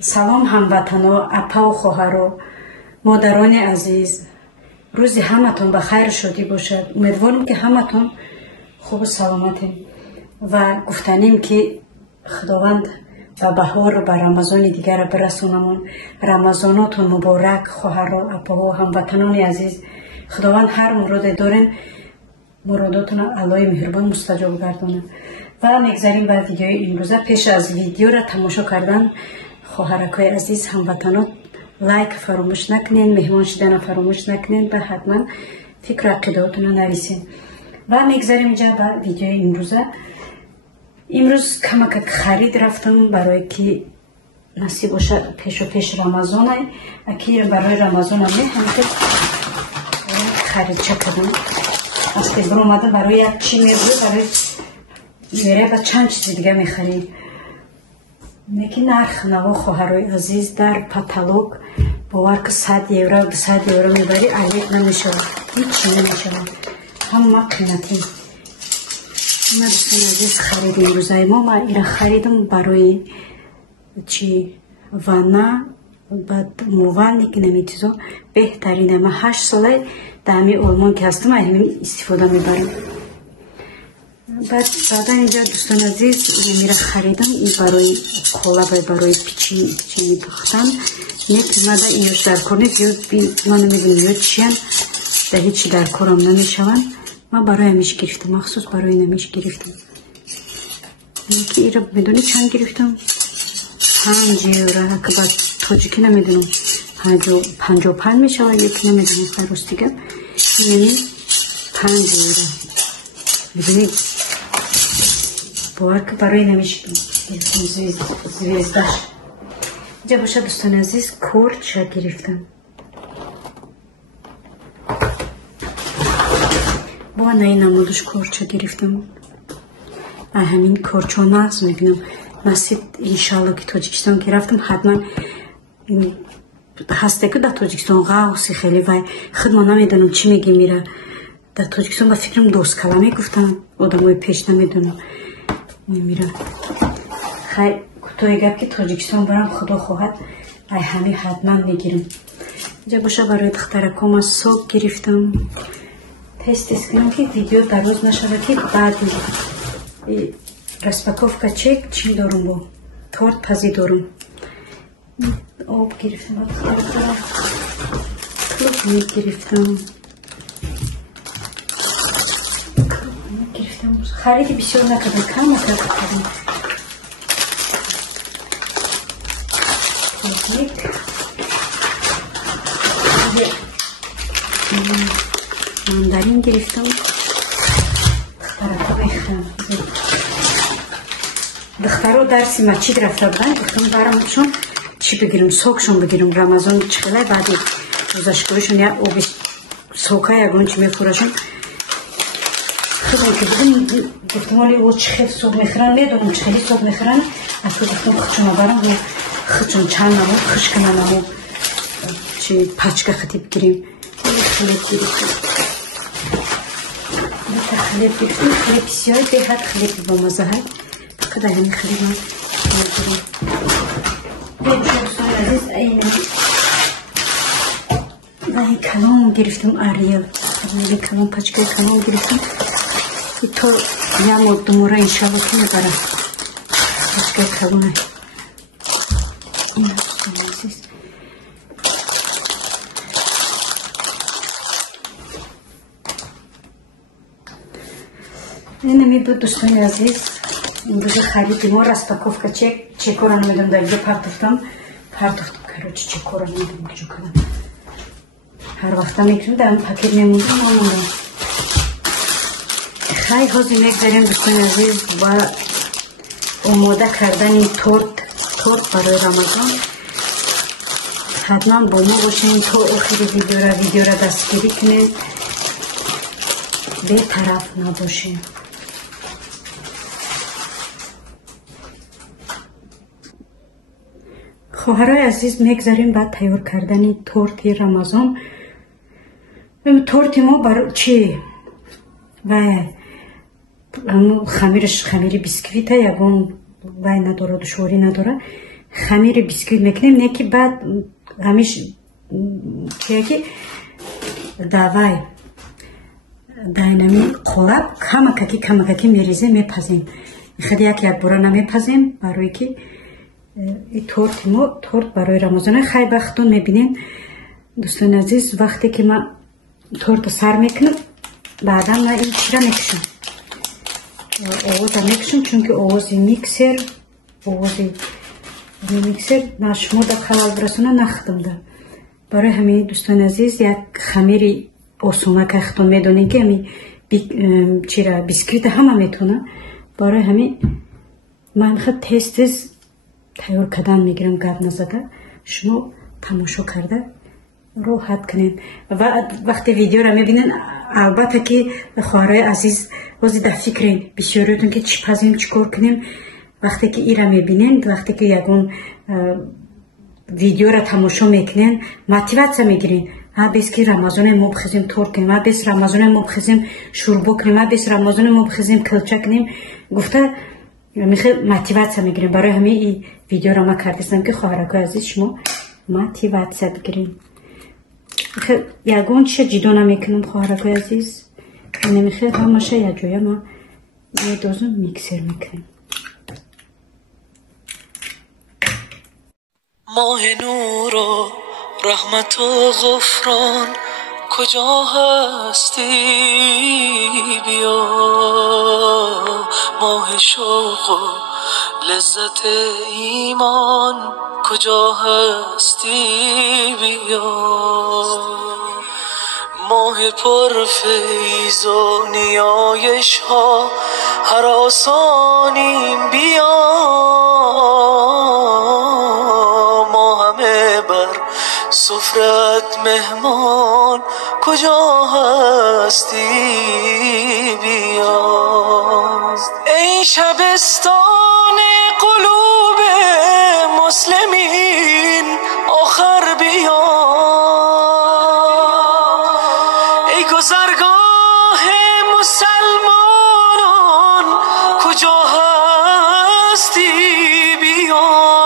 салом ҳамватано, апау хоҳаро, модарони азиз, рӯзи ҳаматон ба хайру шодӣ бошад. умедворим ки ҳаматон хубу саломатем ва гуфтанем ки худованд ба баҳор ба рамазони дигар бирасонамон. рамазонотон муборак, хоҳаро, апаҳо, ҳамватанони азиз. худованд ҳар муроде дорем муродотона аллои меҳрубон мустаҷоб гардонад. ва мегзарем ба видеои имрӯза. пеш аз видеоро тамошо кардан хоҳаракои азиз, ҳамватанот, лайк фаромӯш накунед, меҳмон шудана фаромӯш накунед ва ҳатман фикру ақидаотона нависед. ва мегзарем ҷа ба видеои имрӯза. имрӯз камакак харид рафтам барое ки насиб боша пешопеш рамазонай аки барои рамазона меҳамка харидча кардам. вақте биромада барои як чи мебуд барои мере ба чанд чизи дига мехарем. лекин нарх наво хоҳарои азиз дар паталог бовар ки 100 евро 200 евро мебари алек намешавад, ҳичи намешавад, ҳама қимати. ина дӯстони азиз хариди имрӯзаи мо. ман ира харидам барои чи вана бад мувални ки намитизо беҳтарина. ман 8 солаи дар ҳамин олмон ки ҳастам ҳамин истифода мебарам. баъдан инҷа дӯстони азиз мира харидам и барои колаба барои пичини пухтан метимада иёш дар кор нест ё ман намедонам ё чиян да ҳичи дар корам намешаванд. ман барои ҳамиш гирифтам, махсус барои намиш гирифтам. ки ира медонӣ чанд гирифтам? 5 евро. ки ба тоҷикӣ намедонам 55 мешавад ё ки намедонам ростига. яъни 5 евро. медонед бовар ки барои намиш гирифтам звездаш. ҷа боша дӯстони азиз корча гирифтам. бо наи намудуш корча гирифтам. ҳамин корчо нағз мебинам. насиб иншалло ки тоҷикистон ки рафтам ҳатман ҳасте ки дар тоҷикистон ғавси хеле вай худмон намедонам чӣ мегӣ мира дар тоҷикистон ба фикрам доскала мегуфтанд одамои пеш намедонам мира. хай кӯтоҳи гап ки тоҷикистон барам худо хоҳад ай ҳамин ҳатман мегирам. ҷа боша барои духтаракома сок гирифтам. тест кунам ки видео дароз нашавад ки баъди распаковка чек чӣ дорум бо торт пази дорум. об гирифтам, клубник гирифтам. хариди бисёр накардам, кам накардам. клубник мандарин гирифтам. духтаро дарси масҷид рафта буданд. гуфтам барамшон чӣ бигирам, сокшон бигирам. рамазон чихелай баъди гузашткоришон як оби сока ягон чӣ мефурашон. худам ки дидам гуфтамоли о чӣ хел сок мехӯранд, медонам чӣ хели сок мехӯранд. асло гуфтам хучона барам хучон чанд намуд хушкана намуд чи пачка хати бигирем. хлеб гирифтам. хлеб гирифтам. хлеб сиёҳ деҳад, хлеб бо маззаҳай. фақат ҳамин хлеб ман мегирам. дӯстони азиз ай калон гирифтам. ариел калон, пачкаи калон гирифтам. то ямо думора иншалло ки мебарам пачкаи калонай. ина мебуд дӯстони азиз имрӯзи хариди мо. распаковка чекора намедонам дар ҷо партофтам карочи чекора намедонам куҷо кардам. ҳар вақта мекунам дар пакет мемондам намондам. хай ҳозир мегзарем дӯстони азиз ба омода кардани торт барои рамазон. ҳатман бо мо бошем то охири видеора дастгирӣ кунем, бетараф набошем. хоҳарои азиз мегзарем ба тайёр кардани торти рамазон. торти мо бар чи хамириш хамири бисквита ягон вай надора, душворӣ надора. خمیر بیسکویت میکنیم نه که بعد همیشه چیه که давай дайнами қолаб камакаки меризе мепазем хеле як бора намепазем барои ки торт барои рамазон хай вақтон мебинем дӯстони азиз вақте ки ма торта сар мекунам баъдан ма ин чира мекушам овоза мекушам чунки овози миксер на шумо да халал расона нахдамда барои ҳамин дӯстони азиз як хамири осунака хатон медонем ки ами чира бисквита ҳама метона барои ҳамин ман хат тез тайёр кардан мегирам гап назада шумо тамошо карда роҳат кунед ва вақте видеоро мебинен албатта ки хоҳарои азиз бози дар фикрен бисёриётон ки чӣ пазем чӣ кор кунем вақте ки ира мебинен вақте ки ягон видеоро тамошо мекунен мотиватсия мегирен без ки рамазоне мо бихезем торт кунем без рамазоне мо бихезем шӯрбо кунем без рамазоне мо бихезем килча кунем гуфта мехел мотиватсия мегирем барои ҳамин и видеоро ма кардистам ки хоҳаракои азиз шумо мотиватсия бигирем ягон чиша ҷидо намекунам хоҳаракои азиз намехел ҳамаша якҷоя ма медозам миксер мекунем ماه نور و رحمت و غفران کجا هستی بیا ماه شوق و لذت ایمان کجا هستی بیا ماه پر فیض و نیایش ها هراسانیم بیا سفرت مهمان کجا هستی بیا ای شبستان قلوب مسلمین آخر بیا ای گذرگاه مسلمانان کجا هستی بیا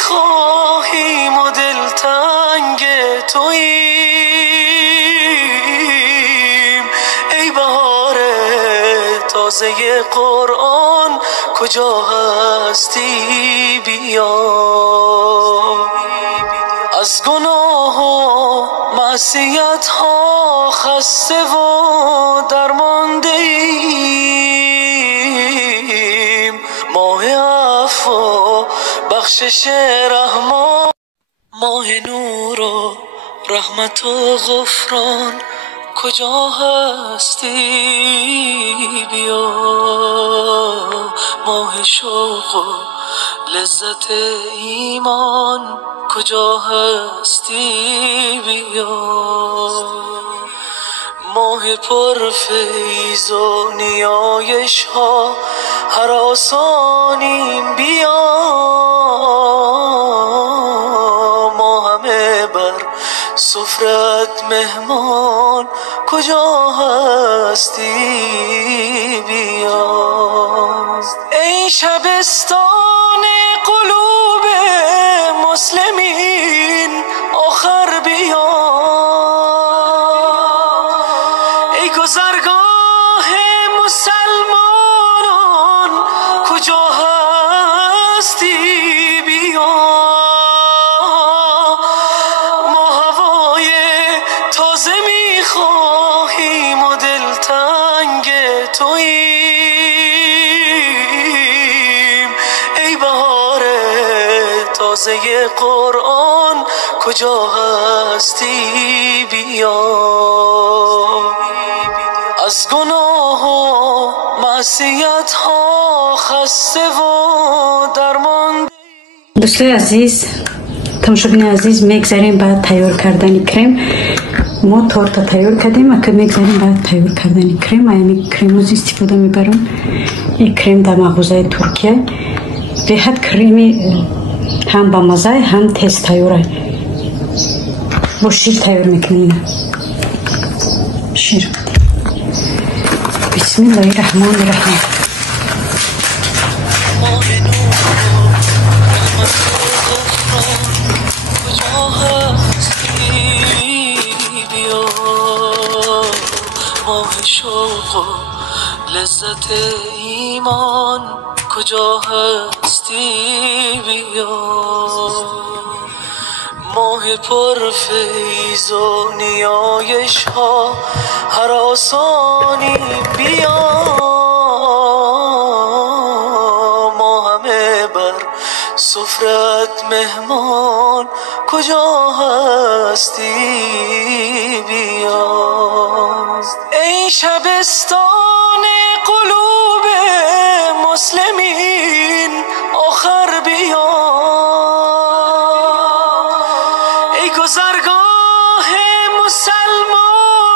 خواهیم و دلتنگ توییم ای بهار تازه قرآن کجا هستی بیا از گناه و معصیت ها خسته و درمانده ایم ماه عفو بخشش رحمان ماه نور و رحمت و غفران کجا هستی بیا ماه شوق و لذت ایمان کجا هستی بیا ماه پر فیض و نیایش ها هراسانیم بیا سفرت مهمان کجا هستی بیا ای شبستان قلوب مسلمین آخر بیا ای گذرگاه مسلمانان کجا هستی بیا خواهیم و دلتنگ توییم ای بهار تازه قرآن کجا هستی بیا از گناه و معصیت ها خسته و درمانده دوستای عزیز тамошобини азиз мегзарем ба тайёр кардани крем мо торта тайёр кардем ака мегзарем ба тайёр кардани крем аями кремоз истифода мебарам ин крем дар мағозаи туркия беҳад креми ҳам ба мазза ҳам тез тайёрай бо шир тайёр мекунем шир бисмиллаҳи раҳмони раҳим عشق و لذت ایمان کجا هستی بیا ماه پر فیض و نیایش ها هر آسانی بیا ما همه بر سفرت مهمان کجا هستی بیا ای شبستان قلوب مسلمین آخر بیا ای گذرگاه مسلمانان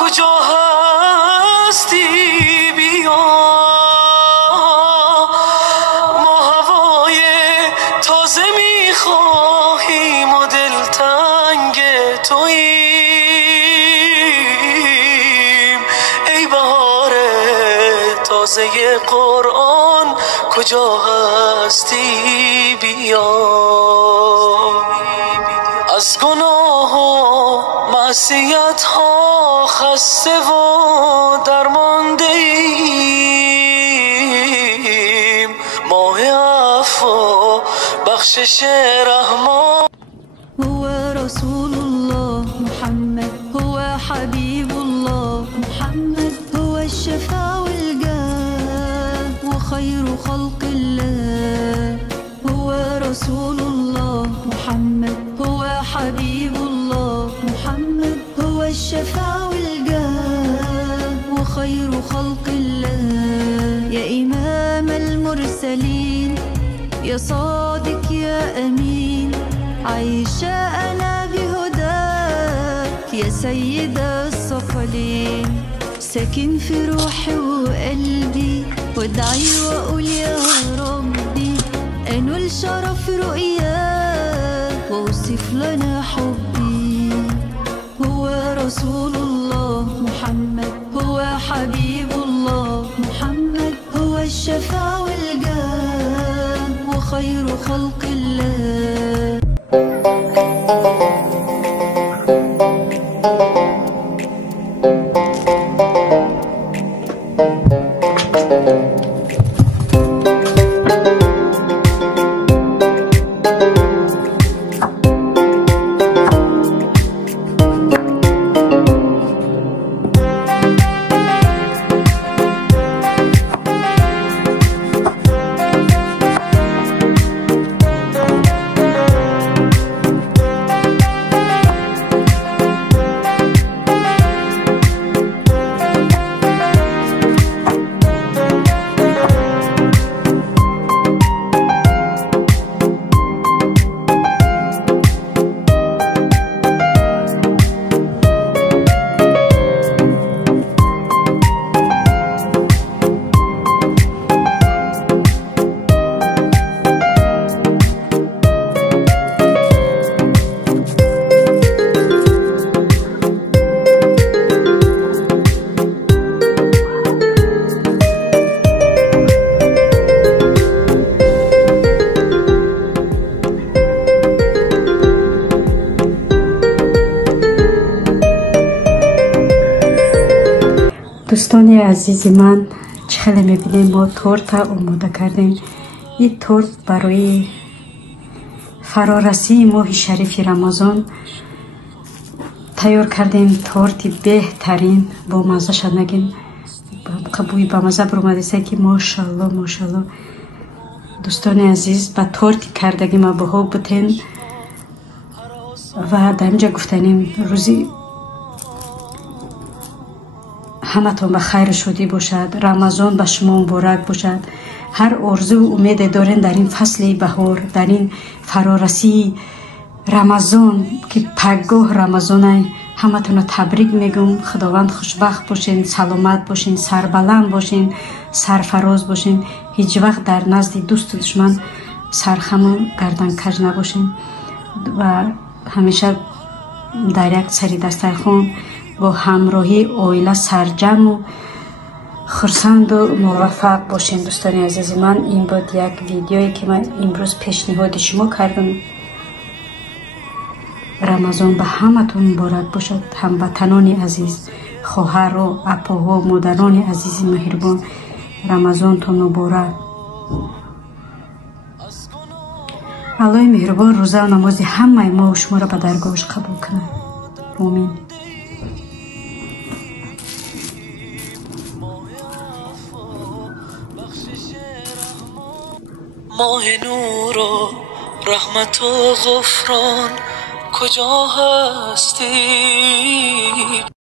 کجا هستی بیا ما هوای تازه میخواهیم و دلتنگ توییم ای بهار تازه قرآن کجا هستی بیا از گناه و معصیت ها خسته و درمانده ایم ماه عفو و بخشش رحمان هو رسول الله محمد هو حبيب الله محمد هو الشفاء والجاه وخير خلق الله هو رسول الله محمد هو حبيب الله محمد هو الشفاء والجاه وخير خلق الله يا إمام المرسلين يا صادق يا أمين عايشة أنا بهداك يا سيد الثقلين ساكن في روحي وقلبي وادعي وأقول يا ربي أنول شرف رؤياك وأوصف لنا حبي هو رسول الله محمد هو حبيب الله محمد هو الشفاء والجاه وخير خلق الله دوستان عزیز من چخیلی میبینیم ما تورت آماده کردیم. این تورت برای فرارسی ماه شریف رمضان تیار کردیم. تورت بهترین با مزه شد نگیم قبوی با مزه برمدیسه که ماشالله ماشالله. دوستان عزیز با تورت کردگی ما به ها بتین و در اینجا گفتنیم روزی همتون به خیر شدی باشد. رمضان به شما مبارک باشد. هر آرزو و امید دارین در این فصل بهار، در این فرارسی رمضان که پگاه رمضان همتون رو تبریک میگم. خداوند خوشبخت باشین، سلامت باشین، سربلند باشین، سرفراز باشین. هیچ وقت در نزد دوست و دشمن سرخم و گردن کج نباشین و همیشه در یک سری دسترخوان با همراهی عائله سرجم و خرسند و موفق باشین. دوستان عزیز من، این بود یک ویدیویی که من امروز پیشنهاد شما کردم. رمضان به همتون مبارک باشد. هموطنان عزیز خواهر و اپاها و مادران عزیز مهربان، رمضانتان مبارک. الله مهربان روزه و نماز همه ما و شما را به درگاهش قبول کنه. آمین. ماه نور و رحمت و غفران کجا هستی؟